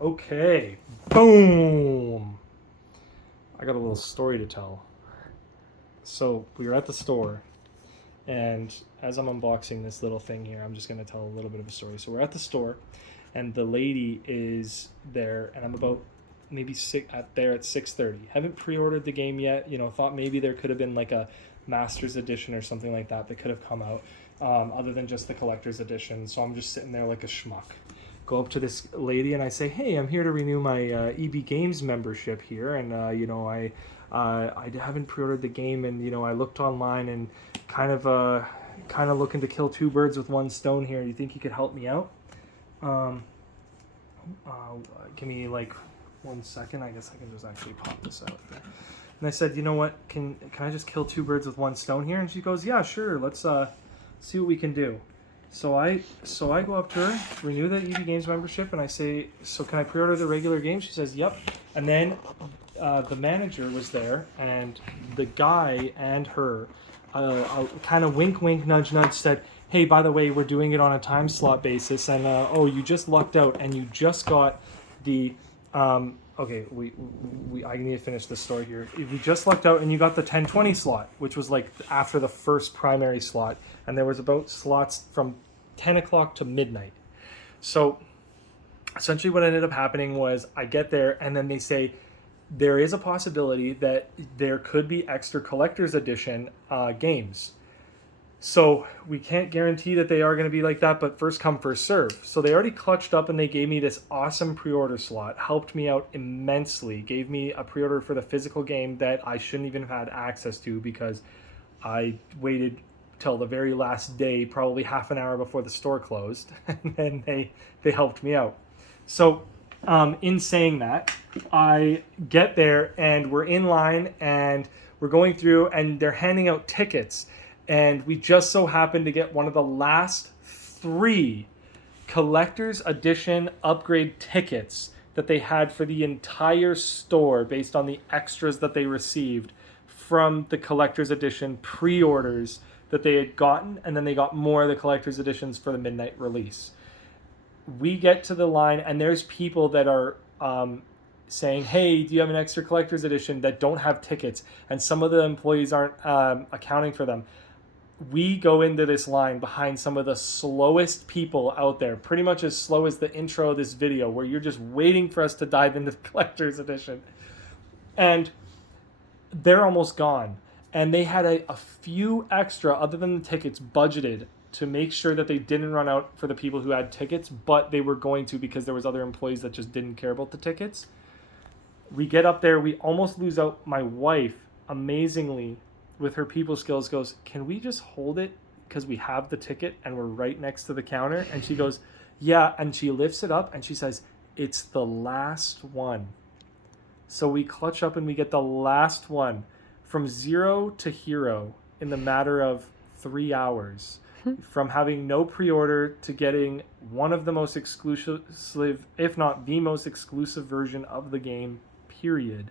Okay. Boom. I got a little story to tell. So we were at the store, and as I'm unboxing this little thing here, I'm just going to tell a little bit of a story. So we're at the store, and the lady is there, and I'm about maybe there at 6:30. Haven't pre-ordered the game yet. Thought maybe there could have been like a Masters Edition or something like that could have come out, other than just the collector's edition. So I'm just sitting there like a schmuck. Go up to this lady and I say, "Hey, I'm here to renew my EB Games membership here, and I haven't pre-ordered the game, and I looked online and kind of looking to kill two birds with one stone here. Do you think you could help me out?" Um, Give me like 1 second. I guess I can just actually pop this out there. And I said, "You know what? Can I just kill two birds with one stone here?" And she goes, "Yeah, sure. Let's see what we can do." So I go up to her, renew the EB Games membership, and I say, "So can I pre-order the regular game?" She says, "Yep." And then the manager was there, and the guy and her kind of wink, wink, nudge, nudge said, "Hey, by the way, we're doing it on a time slot basis, and oh, you just lucked out, and you just got the okay, I need to finish this story here. We just lucked out, and you got the 10:20 slot, which was like after the first primary slot, and there was about slots from 10 o'clock to midnight. So essentially what ended up happening was I get there, and then they say there is a possibility that there could be extra collector's edition games. So we can't guarantee that they are going to be like that, but first come, first serve. So they already clutched up and they gave me this awesome pre-order slot, helped me out immensely, gave me a pre-order for the physical game that I shouldn't even have had access to because I waited till the very last day, probably half an hour before the store closed, and then they helped me out. So in saying that, I get there and we're in line and we're going through and they're handing out tickets, and we just so happened to get one of the last three collector's edition upgrade tickets that they had for the entire store based on the extras that they received from the collector's edition pre-orders that they had gotten, and then they got more of the collector's editions for the midnight release. We get to the line and there's people that are saying, "Hey, do you have an extra collector's edition?" that don't have tickets, and some of the employees aren't accounting for them. We go into this line behind some of the slowest people out there, pretty much as slow as the intro of this video, where you're just waiting for us to dive into the collector's edition. And they're almost gone. And they had a few extra, other than the tickets, budgeted to make sure that they didn't run out for the people who had tickets, but they were going to because there was other employees that just didn't care about the tickets. We get up there, we almost lose out. My wife, amazingly, with her people skills, goes, "Can we just hold it because we have the ticket and we're right next to the counter?" And she goes, "Yeah." And she lifts it up and she says, "It's the last one." So we clutch up and we get the last one, from zero to hero in the matter of 3 hours. From having no pre-order to getting one of the most exclusive, if not the most exclusive version of the game, period.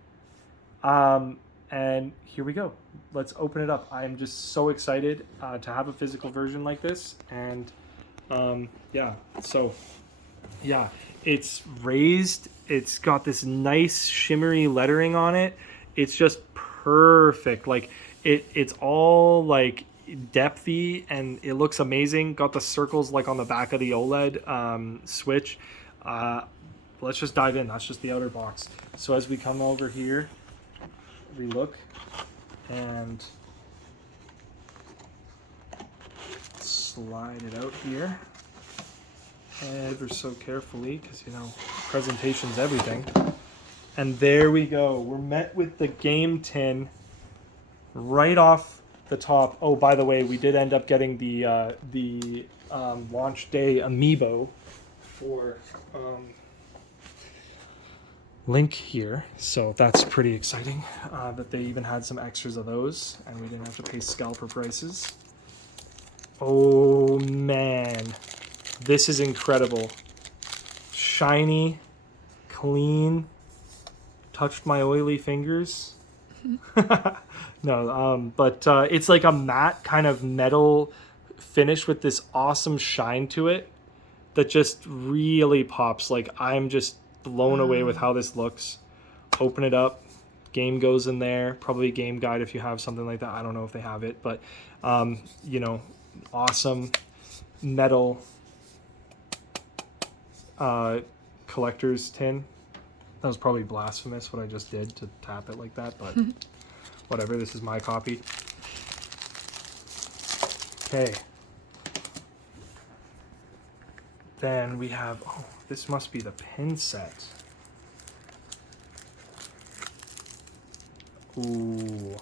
And here we go. Let's open it up. I'm just so excited to have a physical version like this. And yeah, it's raised. It's got this nice shimmery lettering on it. It's just perfect. Like it's all like depthy and it looks amazing. Got the circles like on the back of the OLED switch. Let's just dive in. That's just the outer box. So as we come over here, we look and slide it out here ever so carefully, because presentation's everything. And there we go. We're met with the game tin right off the top. Oh, by the way, we did end up getting the launch day amiibo for Link here, so that's pretty exciting that they even had some extras of those and we didn't have to pay scalper prices. Oh man, this is incredible. Shiny, clean, touched my oily fingers. No, but it's like a matte kind of metal finish with this awesome shine to it that just really pops. Like, I'm just blown away with how this looks. Open it up. Game goes in there. Probably a game guide if you have something like that. I don't know if they have it, but you know, awesome metal collector's tin. That was probably blasphemous what I just did to tap it like that, but whatever. This is my copy. Okay. Then we have, oh, this must be the pin set. Ooh.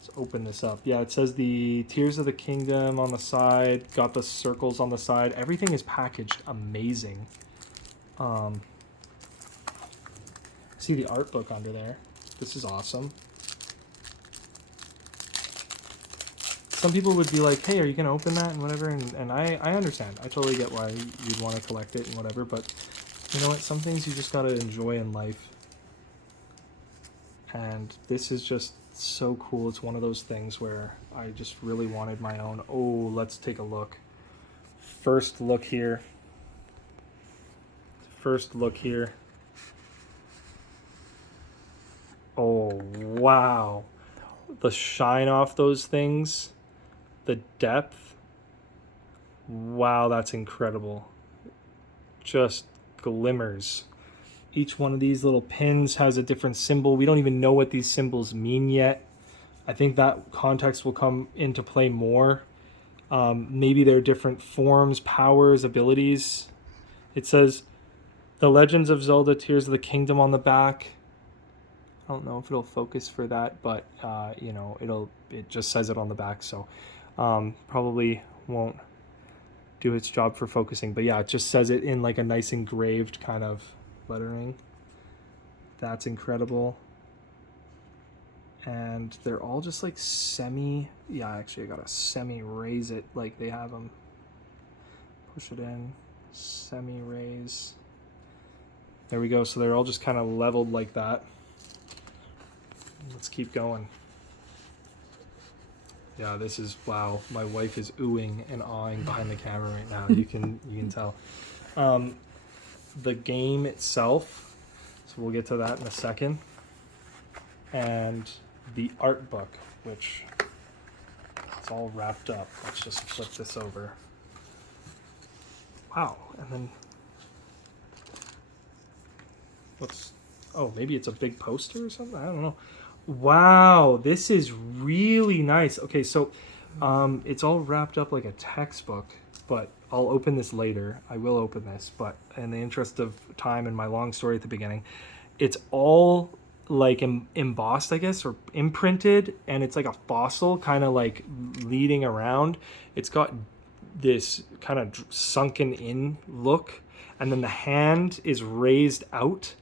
Let's open this up. Yeah, it says the Tears of the Kingdom on the side, got the circles on the side. Everything is packaged amazing. See the art book under there. This is awesome. Some people would be like, hey, are you going to open that and whatever? And I understand. I totally get why you'd want to collect it and whatever. But you know what? Some things you just got to enjoy in life. And this is just so cool. It's one of those things where I just really wanted my own. Oh, let's take a look. First look here. First look here. Oh, wow. The shine off those things. The depth. Wow, that's incredible. Just glimmers. Each one of these little pins has a different symbol. We don't even know what these symbols mean yet. I think that context will come into play more. Maybe they're different forms, powers, abilities. It says The Legends of Zelda Tears of the Kingdom on the back. I don't know if it'll focus for that, but you know, it just says it on the back, so probably won't do its job for focusing. But yeah, it just says it in like a nice engraved kind of lettering. That's incredible. And they're all just like yeah, actually I gotta semi-raise it like they have them. Push it in, semi-raise. There we go. So they're all just kind of leveled like that. Let's keep going. Yeah, this is, wow. My wife is oohing and awing behind the camera right now. You can tell. The game itself, so we'll get to that in a second. And the art book, which it's all wrapped up. Let's just flip this over. Wow, and then maybe it's a big poster or something? I don't know. Wow, this is really nice. Okay, so it's all wrapped up like a textbook, but I'll open this later. I will open this, but in the interest of time and my long story at the beginning, it's all like embossed, I guess, or imprinted, and it's like a fossil kind of like leading around. It's got this kind of sunken in look, and then the hand is raised out.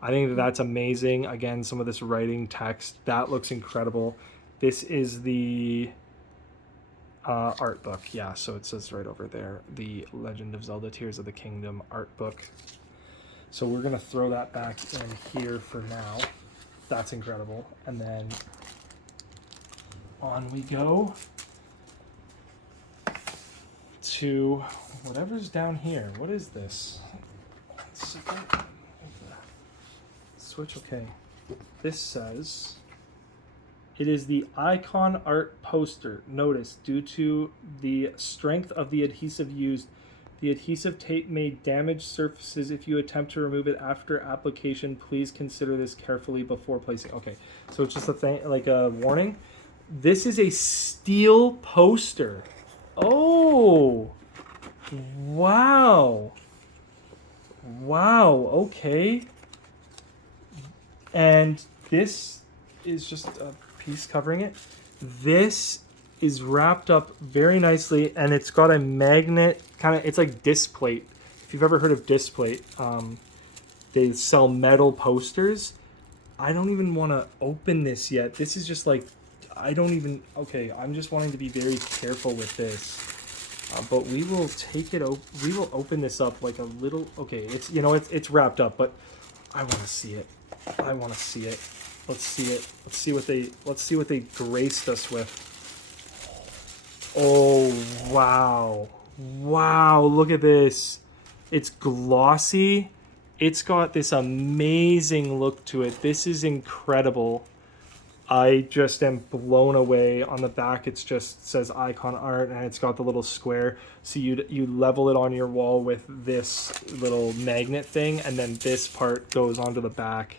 I think that's amazing. Again, some of this writing text, that looks incredible. This is the art book. Yeah, so it says right over there, The Legend of Zelda Tears of the Kingdom art book. So we're going to throw that back in here for now. That's incredible. And then on we go to whatever's down here. What is this? Switch, okay. This says, it is the icon art poster. Notice, due to the strength of the adhesive used, the adhesive tape may damage surfaces. If you attempt to remove it after application, please consider this carefully before placing. Okay, so it's just a thing, like a warning. This is a steel poster. Oh, wow. Wow, okay. And this is just a piece covering it. This is wrapped up very nicely, and it's got a magnet kind of, it's like disc plate. If you've ever heard of disc plate, they sell metal posters. I don't even want to open this yet. This is just like, okay, I'm just wanting to be very careful with this. But we will take it, we will open this up like a little, okay, it's, you know, it's wrapped up, but I want to see it. I want to see it. Let's see it. Let's see what they graced us with. Oh, wow. Wow, look at this. It's glossy, It's got this amazing look to it. This is incredible. I just am blown away. On the back, it's just says icon art, and it's got the little square. So you level it on your wall with this little magnet thing, and then this part goes onto the back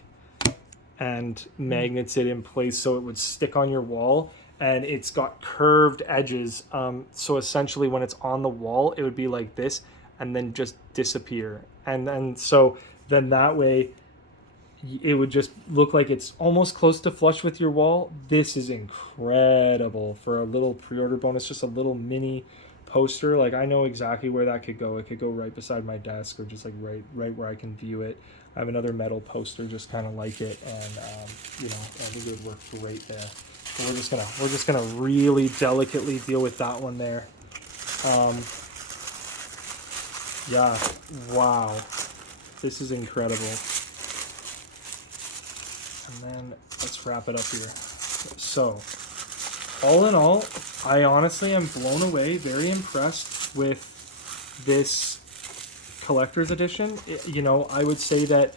and magnets it in place so it would stick on your wall. And it's got curved edges. So essentially, when it's on the wall, it would be like this, and then just disappear. And then so then that way it would just look like it's almost close to flush with your wall. This is incredible for a little pre-order bonus, just a little mini poster. Like, I know exactly where that could go. It could go right beside my desk, or just like right where I can view it. I have another metal poster just kind of like it, and you know, I think it would work great there. So we're just gonna really delicately deal with that one there. Yeah, wow, this is incredible. And then let's wrap it up here. So, all in all, I honestly am blown away, very impressed with this collector's edition. You know, I would say that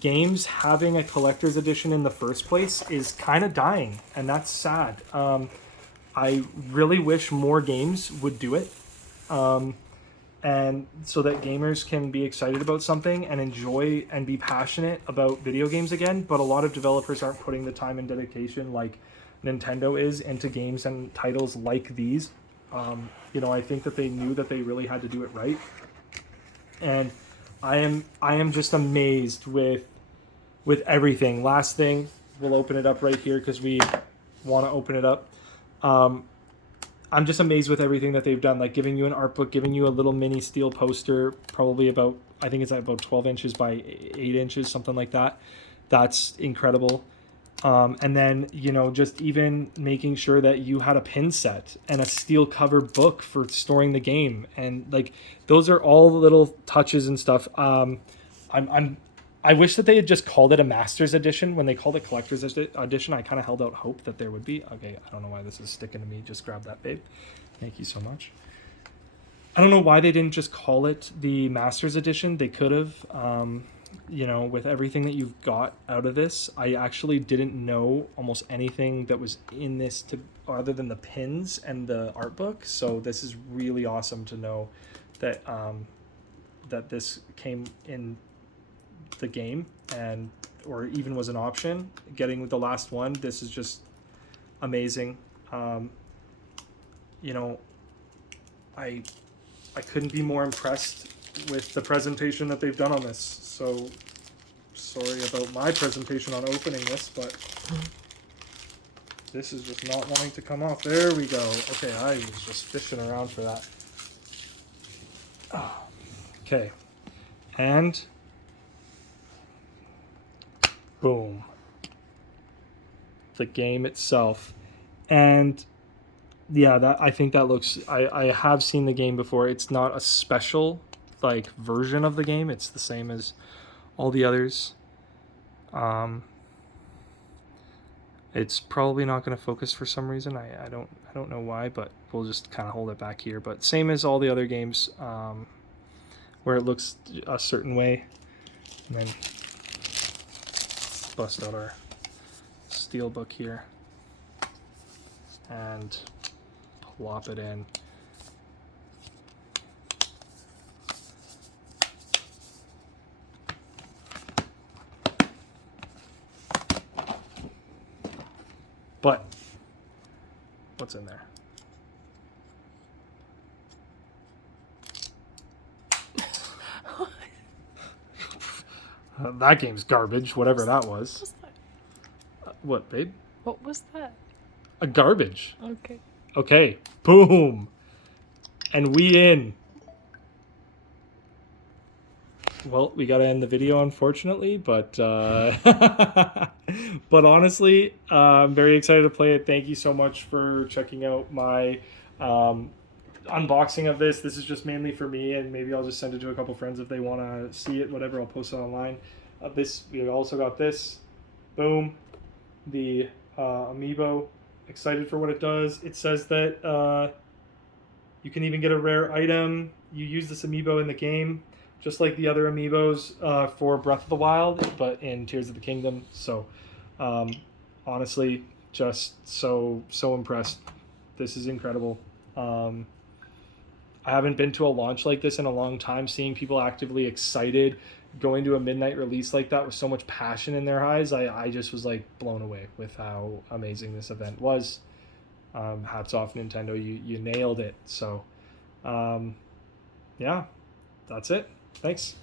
games having a collector's edition in the first place is kind of dying, and that's sad. I really wish more games would do it. And so that gamers can be excited about something and enjoy and be passionate about video games again. But a lot of developers aren't putting the time and dedication like Nintendo is into games and titles like these. You know, I think that they knew that they really had to do it right. And I am just amazed with everything. Last thing, we'll open it up right here because we want to open it up. I'm just amazed with everything that they've done, like giving you an art book, giving you a little mini steel poster, probably about, I think it's about 12 inches by 8 inches, something like that. That's incredible. And then, you know, just even making sure that you had a pin set and a steel cover book for storing the game. And like, those are all the little touches and stuff. I wish that they had just called it a Master's Edition. When they called it Collector's Edition, I kind of held out hope that there would be. Okay, I don't know why this is sticking to me. Just grab that, babe. Thank you so much. I don't know why they didn't just call it the Master's Edition. They could have. You know, with everything that you've got out of this, I actually didn't know almost anything that was in this other than the pins and the art book. So this is really awesome to know that that this came in the game, and or even was an option. Getting the last one, this is just amazing. You know, I couldn't be more impressed with the presentation that they've done on this. So sorry about my presentation on opening this, but this is just not wanting to come off. There we go. Okay, I was just fishing around for that. Oh, okay, and boom, the game itself. And yeah, that, I think that looks, I have seen the game before. It's not a special like version of the game. It's the same as all the others. It's probably not going to focus for some reason. I don't know why, but we'll just kind of hold it back here. But same as all the other games, where it looks a certain way, and then bust out our steel book here and plop it in. But what's in there? That game's garbage, whatever that was. What was that? What, babe? What was that? A garbage. Okay. Okay. Boom. And we in. Well, we got to end the video, unfortunately, but but honestly, I'm very excited to play it. Thank you so much for checking out my unboxing of this. This is just mainly for me, and maybe I'll just send it to a couple friends if they want to see it, whatever. I'll post it online. We also got this. Boom. The amiibo. Excited for what it does. It says that you can even get a rare item. You use this amiibo in the game. just like the other amiibos for Breath of the Wild, but in Tears of the Kingdom. So, honestly, just so impressed. This is incredible. I haven't been to a launch like this in a long time. Seeing people actively excited, going to a midnight release like that with so much passion in their eyes, I just was like blown away with how amazing this event was. Hats off, Nintendo. You nailed it. So, yeah, that's it. Thanks.